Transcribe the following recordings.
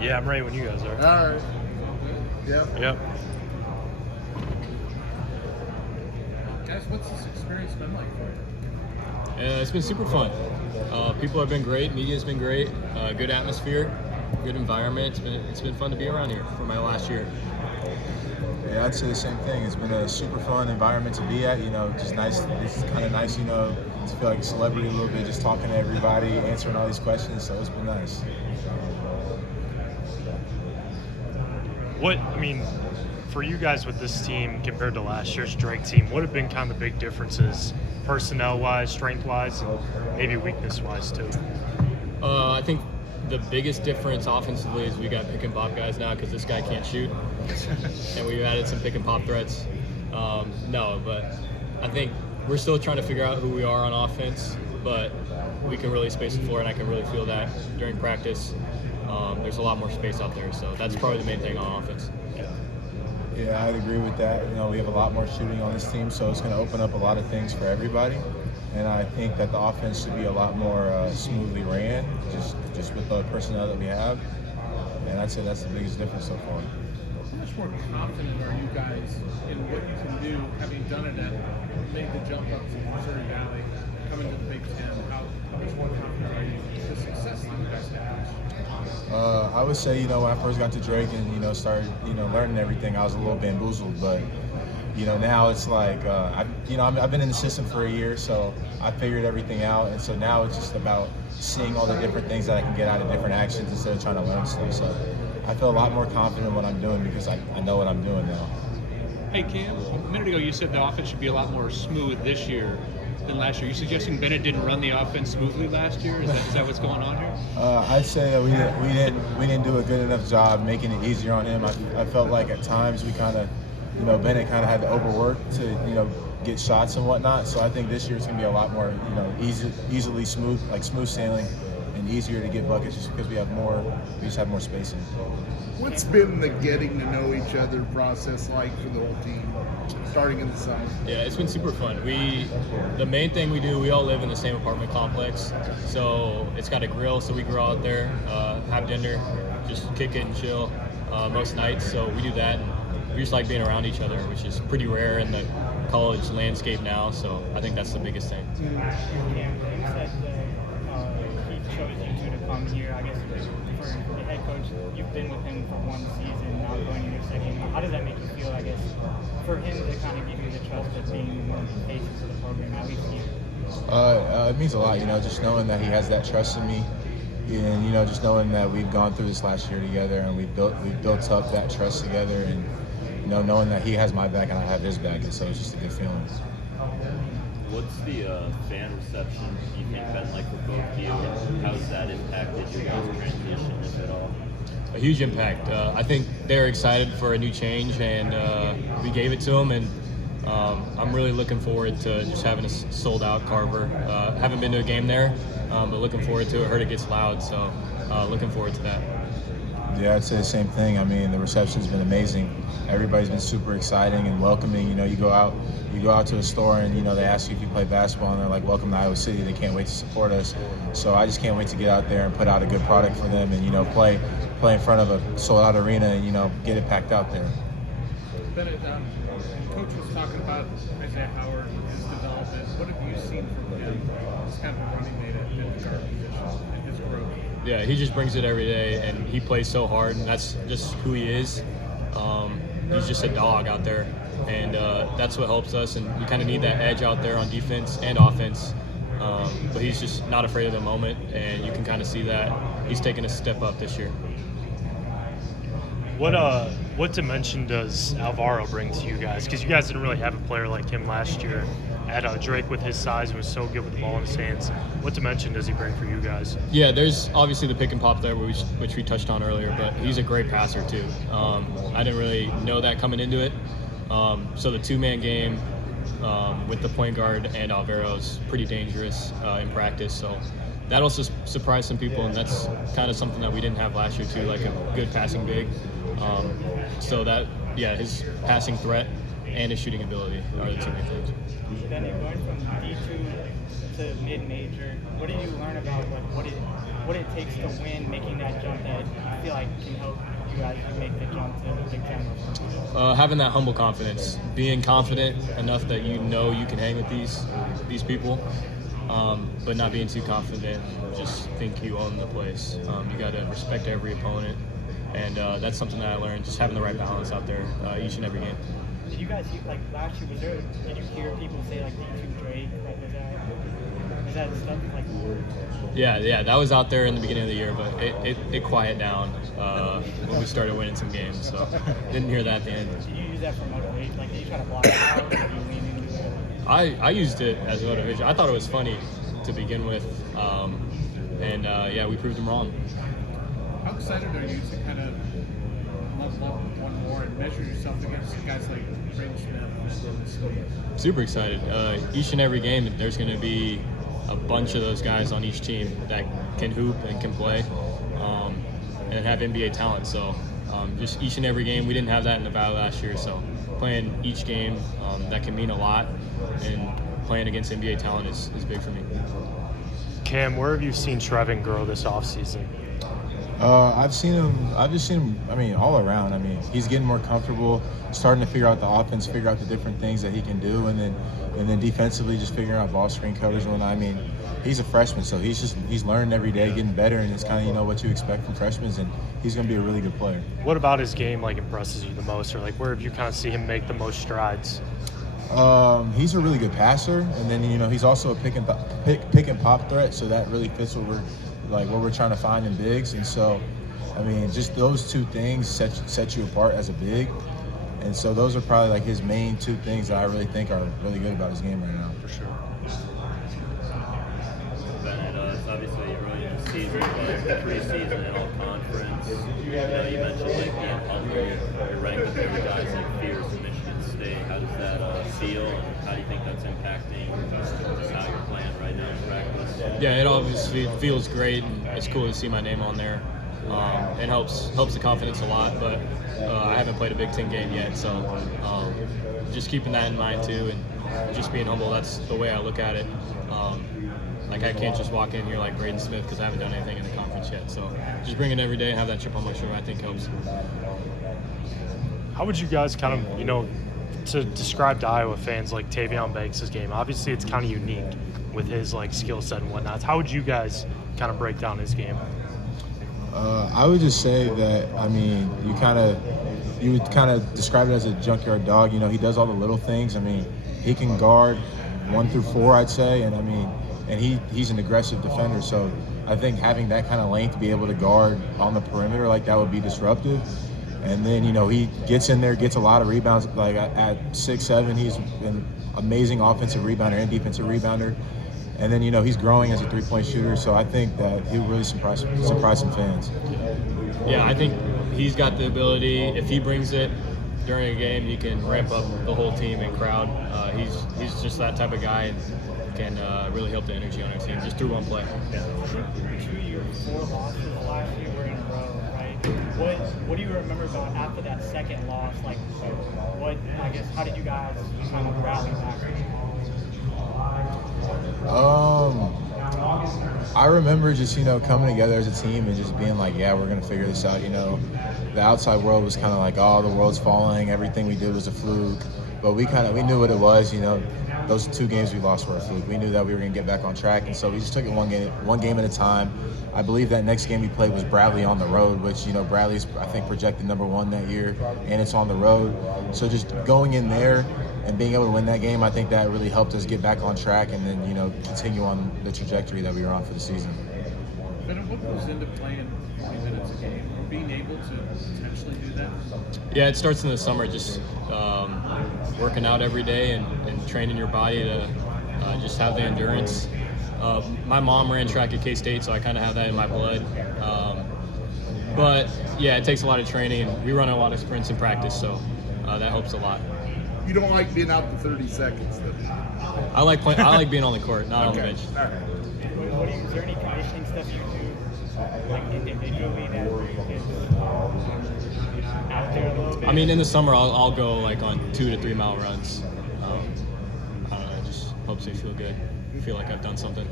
Yeah, I'm ready when you guys are. All right. Yep. Guys, what's this experience been like for you? It's been super fun. People have been great. Media's been great. Good atmosphere, good environment. It's been fun to be around here for my last year. Yeah, I'd say the same thing. It's been a super fun environment to be at. Just nice. It's kind of nice, to feel like a celebrity a little bit, just talking to everybody, answering all these questions. So it's been nice. For you guys with this team compared to last year's Drake team, what have been kind of the big differences, personnel-wise, strength-wise, and maybe weakness-wise too? I think the biggest difference offensively is we got pick and pop guys now because this guy can't shoot, and we've added some pick and pop threats. But I think we're still trying to figure out who we are on offense, but we can really space the floor, and I can really feel that during practice. There's a lot more space out there, so that's probably the main thing on offense. Yeah, I'd agree with that. We have a lot more shooting on this team, so it's going to open up a lot of things for everybody. And I think that the offense should be a lot more smoothly ran, just with the personnel that we have. And I'd say that's the biggest difference so far. How much more confident are you guys in what you can do, having done it at, made the jump up to Missouri Valley, coming to the Big Ten? How much more confident are you in the success that you guys have? I would say, when I first got to Drake and, started, learning everything, I was a little bamboozled. But, now it's like, I've been in the system for a year, so I figured everything out. And so now it's just about seeing all the different things that I can get out of different actions instead of trying to learn stuff. So I feel a lot more confident in what I'm doing because I know what I'm doing now. Hey, Cam, a minute ago you said the offense should be a lot more smooth this year than last year. Are you suggesting Bennett didn't run the offense smoothly last year? Is that what's going on here? I'd say that we didn't do a good enough job making it easier on him. I felt like at times we kind of, Bennett kind of had to overwork to, get shots and whatnot. So I think this year it's going to be a lot more, easily smooth, like smooth sailing and easier to get buckets just because we just have more spacing. What's been the getting to know each other process like for the whole team, starting in the summer? Yeah, it's been super fun. The main thing we all live in the same apartment complex, so it's got a grill, so we go out there, have dinner, just kick it and chill most nights. So we do that. And we just like being around each other, which is pretty rare in the college landscape now. So I think that's the biggest thing. Cam, you said that he chose you two to come here. I guess for the head coach, you've been with him for one season, now going into your second. How does that make you feel, I guess, for him to kind of give you the trust of being one of the faces of the program, at least here? It means a lot, just knowing that he has that trust in me, and just knowing that we've gone through this last year together and we've built up that trust together, and knowing that he has my back and I have his back, and so it's just a good feeling. What's the fan reception you think been like for both of you, and how's that impacted your guys' transition, if at all? A huge impact. I think they're excited for a new change, and we gave it to them, and I'm really looking forward to just having a sold-out Carver. Haven't been to a game there, but looking forward to it. Heard it gets loud, so looking forward to that. Yeah, I'd say the same thing. I mean, the reception's been amazing. Everybody's been super exciting and welcoming. You go out to a store and they ask you if you play basketball, and they're like, "Welcome to Iowa City." They can't wait to support us. So I just can't wait to get out there and put out a good product for them, and play in front of a sold-out arena and get it packed out there. Bennett, Coach was talking about Isaiah Howard and his development. What have you seen from him as kind of a running mate at the guard position and his growth? Yeah, he just brings it every day, and he plays so hard, and that's just who he is. He's just a dog out there, and that's what helps us, and we kind of need that edge out there on defense and offense. But he's just not afraid of the moment, and you can kind of see that he's taken a step up this year. What dimension does Alvaro bring to you guys? Because you guys didn't really have a player like him last year. At Drake with his size and was so good with the ball in his hands. What dimension does he bring for you guys? Yeah, there's obviously the pick and pop there, which we touched on earlier, but he's a great passer too. I didn't really know that coming into it. So the two-man game with the point guard and Alvaro is pretty dangerous in practice. So that also surprised some people, and that's kind of something that we didn't have last year too, like a good passing big. So that, yeah, his passing threat and his shooting ability are the two main things. Bennett, going from D2 to mid-major, what did you learn about what what it takes to win, making that jump that you feel like can help you guys make the jump to the Big Ten? Having that humble confidence, being confident enough that you know you can hang with these people, but not being too confident. Just think you own the place. You got to respect every opponent, and that's something that I learned. Just having the right balance out there each and every game. Did you guys like last year? Did you hear people say like D2 Drake? Like was that stuff like? Yeah, that was out there in the beginning of the year, but it quieted down when we started winning some games. So didn't hear that at the end. Did you use that for motivation? Like did you try to block it out? Did you lean into it? I used it as motivation. I thought it was funny to begin with, and we proved them wrong. How excited are you to kind of level up one more and measure yourself against guys like Braden Smith? Super excited. Each and every game, there's going to be a bunch of those guys on each team that can hoop and can play, and have NBA talent. So just each and every game, we didn't have that in the Valley last year. So playing each game, that can mean a lot, and playing against NBA talent is big for me. Cam, where have you seen Trevin grow this offseason? I've just seen him, I mean, all around. I mean, he's getting more comfortable, starting to figure out the offense, figure out the different things that he can do, and then defensively just figuring out ball screen coverage and whatnot. I mean, he's a freshman, so he's learning every day, getting better, and it's kind of, what you expect from freshmen, and he's going to be a really good player. What about his game impresses you the most, or where have you kind of seen him make the most strides? He's a really good passer, and then he's also a pick and pop threat, so that really fits what we're trying to find in bigs. And so, I mean, just those two things set you apart as a big. And so those are probably his main two things that I really think are really good about his game right now. For sure. Bennett, it's obviously early in the season, but preseason and all conference. You mentioned being humble. You're ranked with every guys like Fierce and Michigan State. How does that feel, and how do you think that's impacting just how you're playing right now in practice? Yeah, it obviously feels great, and it's cool to see my name on there. It helps the confidence a lot, but I haven't played a Big Ten game yet, so just keeping that in mind too, and just being humble. That's the way I look at it. I can't just walk in here like Braden Smith because I haven't done anything in the conference yet. So just bring it every day and have that chip on my shoulder, I think helps. How would you guys kind of, to describe to Iowa fans Tavion Banks' game? Obviously, it's kind of unique with his skill set and whatnot. How would you guys kind of break down his game? I would just say that, I mean, you would kind of describe it as a junkyard dog. He does all the little things. I mean, he can guard 1 through 4, I'd say, and I mean, and he's an aggressive defender. So I think having that kind of length to be able to guard on the perimeter like that would be disruptive. And then, he gets in there, gets a lot of rebounds. At 6'7", he's an amazing offensive rebounder and defensive rebounder. And then, he's growing as a three-point shooter, so I think that he'll really surprise some fans. Yeah, I think he's got the ability. If he brings it during a game, he can ramp up the whole team and crowd. He's just that type of guy, and can really help the energy on our team just through one play. Yeah. 2 or 4 losses last year were in a row, right? What do you remember about after that second loss? How did you guys kind of rally back? I remember just, coming together as a team and just being yeah, we're going to figure this out. The outside world was kind of oh, the world's falling. Everything we did was a fluke. But we knew what it was, Those 2 games we lost were a fluke. We knew that we were going to get back on track, and so we just took it one game at a time. I believe that next game we played was Bradley on the road, which, Bradley's, I think, projected #1 that year, and it's on the road. So just going in there and being able to win that game, I think that really helped us get back on track and then, continue on the trajectory that we were on for the season. Bennett, what goes into playing 40 minutes a game, or being able to potentially do that? Yeah, it starts in the summer, just working out every day and training your body to just have the endurance. My mom ran track at K-State, so I kind of have that in my blood. But yeah, it takes a lot of training, and we run a lot of sprints in practice, so that helps a lot. You don't like being out the 30 seconds, though? I like being on the court, not on the bench. All right. Is there any conditioning stuff you do, individually that is out there a little bit? I mean, in the summer, I'll go on 2 to 3 mile runs. I don't know, it just helps me feel good. feel like I've done something.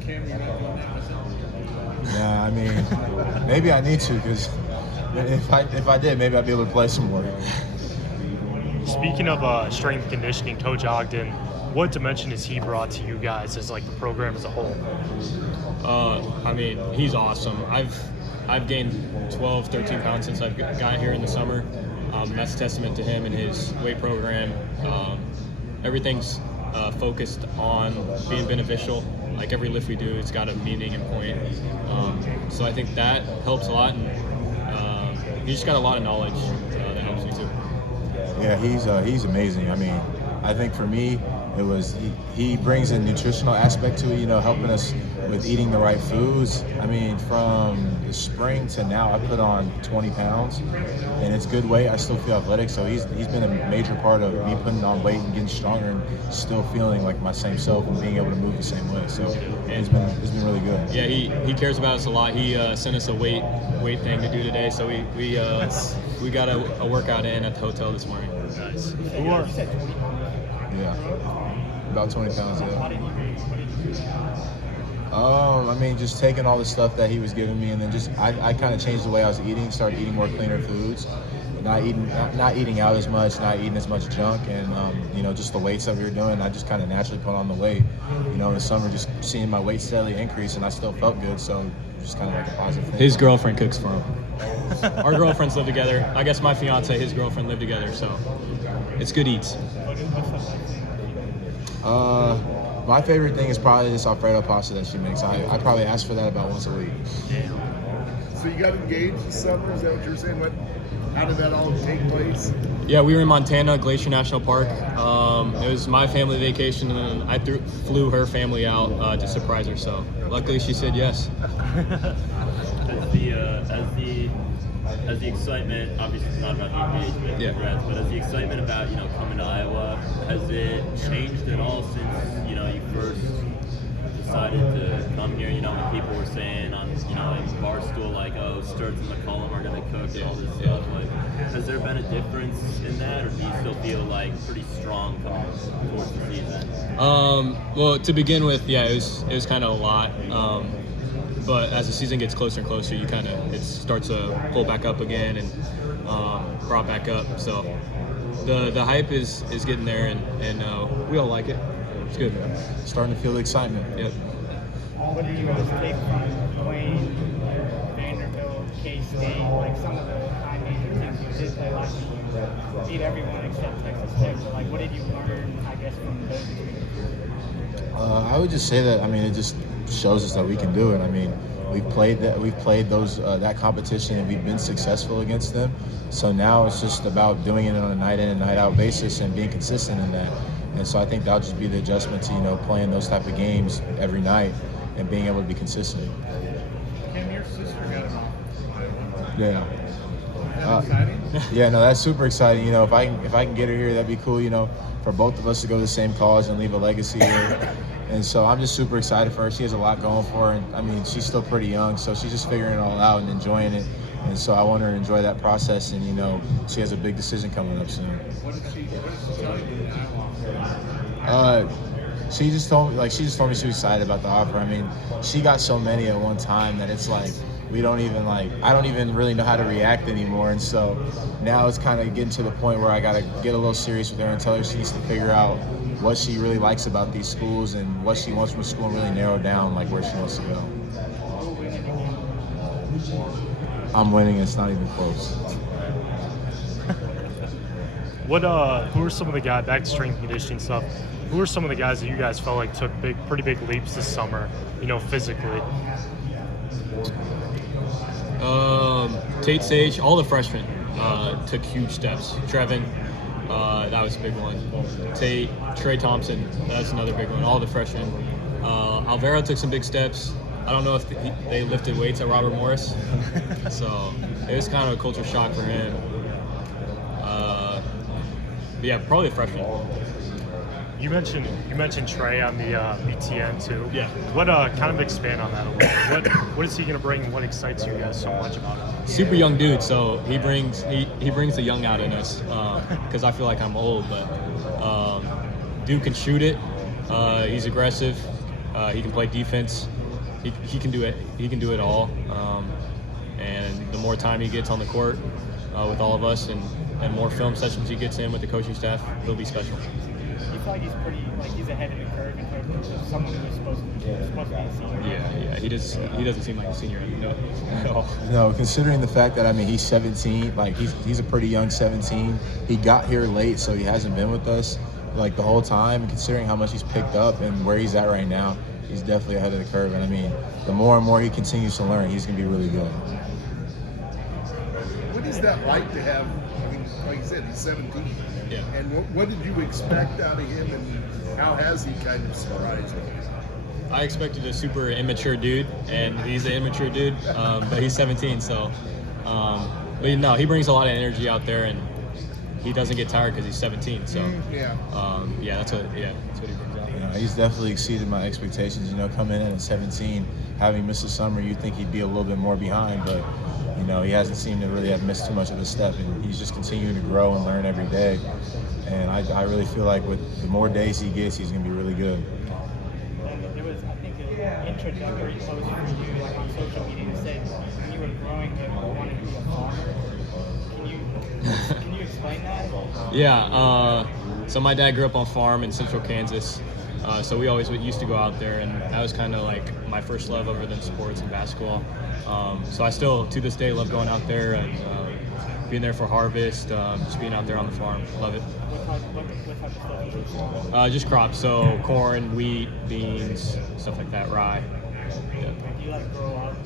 Cam, you're not doing that with him? Yeah, I mean, maybe I need to, because if I did, maybe I'd be able to play some more. Speaking of strength and conditioning, Coach Ogden, what dimension has he brought to you guys as like the program as a whole? I mean, he's awesome. I've gained 12, 13 pounds since I've got here in the summer. That's a testament to him and his weight program. Everything's focused on being beneficial. Like every lift we do, it's got a meaning and point. So I think that helps a lot, and he's just got a lot of knowledge that helps me too. Yeah, he's amazing. I mean, I think for me, it was he brings a nutritional aspect to it, you know, helping us with eating the right foods. I mean, from the spring to now, I put on 20 pounds, and it's good weight. I still feel athletic, so he's been a major part of me putting on weight and getting stronger and still feeling like my same self and being able to move the same way. So it's been really good. Yeah, he cares about us a lot. He sent us a weight thing to do today, so we got a workout in at the hotel this morning. Nice. Yeah, about 20 pounds. I mean, just taking all the stuff that he was giving me, and then just I kind of changed the way I was eating. Started eating more cleaner foods, not eating out as much, not eating as much junk, and you know, just the weights that we were doing. I just kind of naturally put on the weight. You know, in the summer, just seeing my weight steadily increase, and I still felt good. So just kind of like a positive thing. His girlfriend cooks for him. Our girlfriends live together. I guess my fiance, his girlfriend live together, so it's good eats. My favorite thing is probably this Alfredo pasta that she makes. I probably ask for that about once a week. So you got engaged this summer? Is that what you're saying? How did that all take place? Yeah, we were in Montana, Glacier National Park. It was my family vacation, and then I flew her family out to surprise her. So luckily, she said yes. As the excitement, obviously it's not about the engagement, Yeah. congrats, but as the excitement about, you know, coming to Iowa, has it changed at all since, you know, you first decided to come here? You know, when people were saying on, you know, like Barstool, like, oh, Stirtz and McCollum are going to cook and all this stuff, like, has there been a difference in that, or do you still feel like pretty strong coming towards the season? Well, to begin with, yeah, it was kind of a lot. But as the season gets closer and closer, it starts to pull back up again and brought back up. So the hype is getting there, and we all like it. It's good. Starting to feel the excitement. Yep. What do you guys take from Wayne, Vanderbilt, K-State, like some of the high major teams you did play last year? You beat everyone except Texas Tech. So like, what did you learn, I guess, from those experiences? I would just say that, I mean, it just shows us that we can do it. I mean, we've played those that competition, and we've been successful against them. So now it's just about doing it on a night in and night out basis and being consistent in that. And so I think that'll just be the adjustment to, you know, playing those type of games every night and being able to be consistent. Cam, your sister got an offer from Iowa. Yeah. Is that exciting? Yeah, no, that's super exciting. You know, if I can get her here, that'd be cool. You know, for both of us to go to the same college and leave a legacy here. And so I'm just super excited for her. She has a lot going for her. And I mean, she's still pretty young, so she's just figuring it all out and enjoying it. And so I want her to enjoy that process. And, you know, she has a big decision coming up soon. What did she tell you when the Iowa offer? She just told me she was excited about the offer. I mean, she got so many at one time that it's like I don't even really know how to react anymore. And so now it's kind of getting to the point where I got to get a little serious with her and tell her she needs to figure out what she really likes about these schools and what she wants from school, and really narrow down like where she wants to go. I'm winning. It's not even close. Who are some of the guys, back to strength and conditioning stuff, who are some of the guys that you guys felt like took pretty big leaps this summer, you know, physically? Tate Sage, all the freshmen took huge steps. Trevin, that was a big one. Tate, Trey Thompson, that's another big one. All the freshmen. Alvaro took some big steps. I don't know if they lifted weights at Robert Morris, so it was kind of a culture shock for him. But yeah, probably the freshman. You mentioned Trey on the BTN too. Yeah. What kind of expand on that a little bit? What is he going to bring? What excites you guys so much about him? Super young dude, so he brings the young out in us. Because I feel like I'm old, but dude can shoot it. He's aggressive. He can play defense. He can do it. He can do it all. And the more time he gets on the court with all of us, and more film sessions he gets in with the coaching staff, he'll be special. You feel like he's he's ahead of the curve in terms of someone who was supposed to be a senior. Yeah. He doesn't seem like a senior at all. No, considering the fact that I mean he's 17, like he's a pretty young 17. He got here late, so he hasn't been with us like the whole time. And considering how much he's picked up and where he's at right now, he's definitely ahead of the curve. And I mean, the more and more he continues to learn, he's gonna be really good. What is that like to have? I mean, like you said, he's 17. Yeah. And what did you expect out of him, and how has he kind of surprised you? I expected a super immature dude, and he's an immature dude, but he's 17, so. But no, he brings a lot of energy out there, and he doesn't get tired because he's 17. So. That's what he brings out. You know, he's definitely exceeded my expectations. You know, coming in at 17, having missed the summer, you'd think he'd be a little bit more behind, but you know, he hasn't seemed to really have missed too much of a step, and he's just continuing to grow and learn every day. And I really feel like with the more days he gets, he's going to be really good. There was, I think, an introductory post for you like on social media that said when you were growing up, you wanted to be a farmer. Can you explain that? Yeah. So my dad grew up on a farm in central Kansas. So we always used to go out there, and that was kind of like my first love other than sports and basketball. So I still, to this day, love going out there and being there for harvest, just being out there on the farm. Love it. What type of stuff is it? Just crops, so corn, wheat, beans, stuff like that, rye. Yeah. Do you like grow up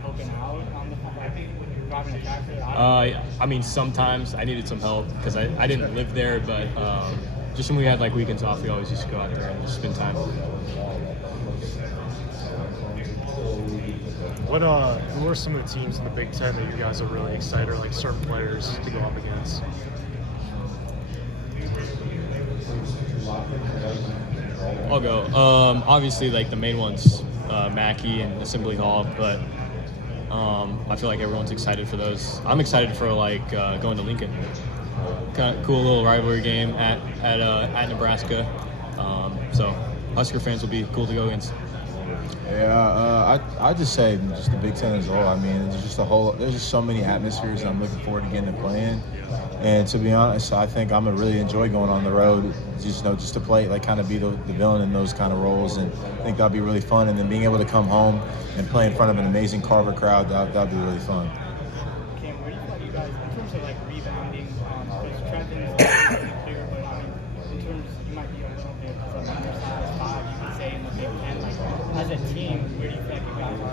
helping out on the farm, like driving a tractor? I mean, sometimes I needed some help because I didn't live there, but just when we had like weekends off, we always used to go out there and just spend time. Who are some of the teams in the Big Ten that you guys are really excited, or like certain players to go up against? I'll go. Obviously, like the main ones, Mackey and Assembly Hall, but I feel like everyone's excited for those. I'm excited for like going to Lincoln. Kind of cool little rivalry game at Nebraska. So Husker fans will be cool to go against. Yeah, I just say just the Big Ten as a whole. I mean, there's just so many atmospheres that I'm looking forward to getting to play in. And to be honest, I think I'm gonna really enjoy going on the road, just to play, like kind of be the villain in those kind of roles. And I think that'll be really fun. And then being able to come home and play in front of an amazing Carver crowd, that'll be really fun. Cam, where do you feel you guys, in terms of like rebounding, because Trenton is a bit bigger, but I mean, in terms, you might be a little bit of an undersized 5, you could say, in the Big Ten. Like, as a team, where do you feel like you guys are?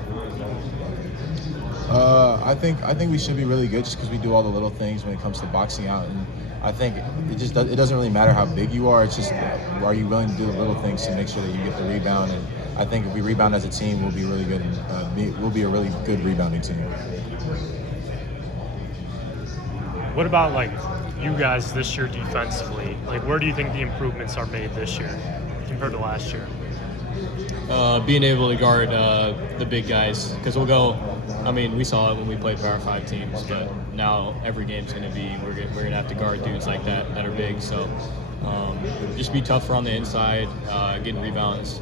I think we should be really good just because we do all the little things when it comes to boxing out, and I think it doesn't really matter how big you are. It's just, are you willing to do the little things to make sure that you get the rebound? And I think if we rebound as a team, we'll be really good. We'll be a really good rebounding team. What about like you guys this year defensively? Like, where do you think the improvements are made this year compared to last year? Being able to guard the big guys, because we'll go. I mean, we saw it when we played Power 5 teams, but now every game's going to be we're going to have to guard dudes like that are big. So just be tougher on the inside, getting rebounds,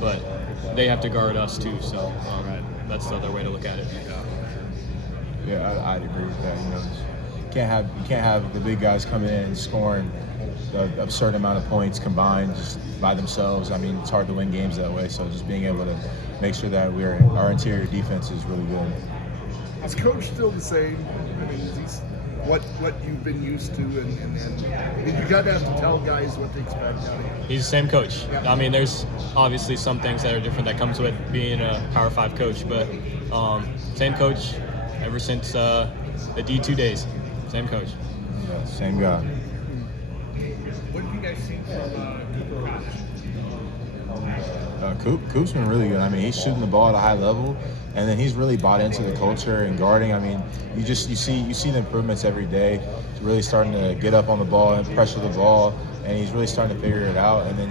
but they have to guard us too. So that's the other way to look at it. Yeah, I'd agree with that. You know, you can't have the big guys coming in and scoring the absurd amount of points combined just by themselves. I mean, it's hard to win games that way. So just being able to make sure that our interior defense is really good. Is Coach still the same? I mean, is he what you've been used to, and you got to have to tell guys what to expect out of him. He's the same coach. Yeah. I mean, there's obviously some things that are different that comes with being a Power 5 coach, but same coach ever since the D2 days. Same coach. Yeah, same guy. What have you guys seen from Cooper College? Coop's been really good. I mean, he's shooting the ball at a high level, and then he's really bought into the culture and guarding. I mean, you see the improvements every day. He's really starting to get up on the ball and pressure the ball, and he's really starting to figure it out. And then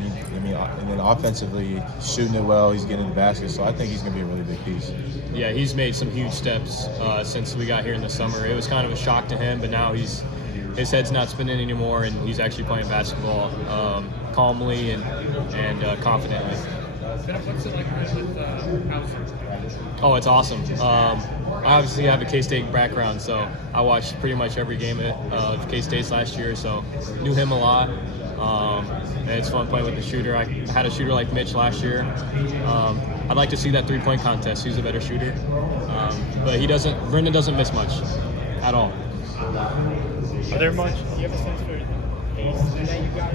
and then offensively, shooting it well. He's getting the basket, so I think he's going to be a really big piece. Yeah, he's made some huge steps since we got here in the summer. It was kind of a shock to him, but now he's his head's not spinning anymore, and he's actually playing basketball calmly and confidently. What's it like with Hauser? Oh, it's awesome. I obviously have a K-State background, so I watched pretty much every game of K-State's last year, so knew him a lot. And it's fun playing with the shooter. I had a shooter like Mitch last year. I'd like to see that three-point contest. Who's a better shooter? But Brendan doesn't miss much at all. Are there much? Do you have a sense for the pace that you got?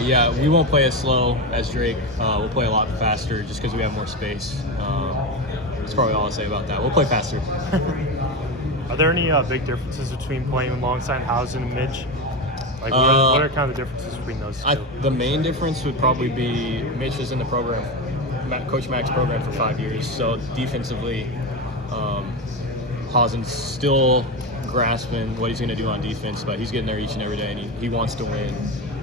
Yeah, we won't play as slow as Drake. We'll play a lot faster just because we have more space. That's probably all I'll say about that. We'll play faster. Are there any big differences between playing alongside Hausen and Mitch? Like, what are kind of the differences between those two? The main difference would probably be Mitch was in the program, Coach Mack's program for 5 years. So defensively, Hausen's still grasping what he's going to do on defense, but he's getting there each and every day, and he wants to win.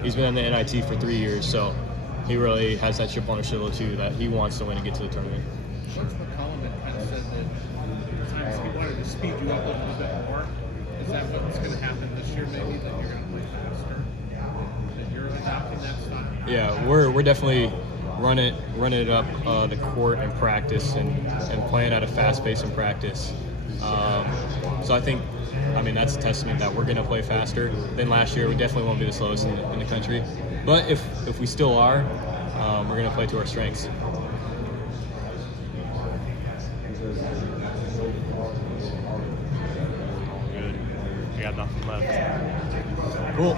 He's been in the NIT for 3 years, so he really has that chip on his shoulder too, that he wants to win and get to the tournament. Coach McCollum kind of said that at times he wanted to speed you up a little bit more. Is that what's going to happen this year, maybe, that you're going to play faster? That you're adopting that style? Yeah, we're definitely running it up the court in practice and playing at a fast pace in practice. So I think, that's a testament that we're going to play faster than last year. We definitely won't be the slowest in the country. But if we still are, we're going to play to our strengths. Good. We got nothing left. Cool.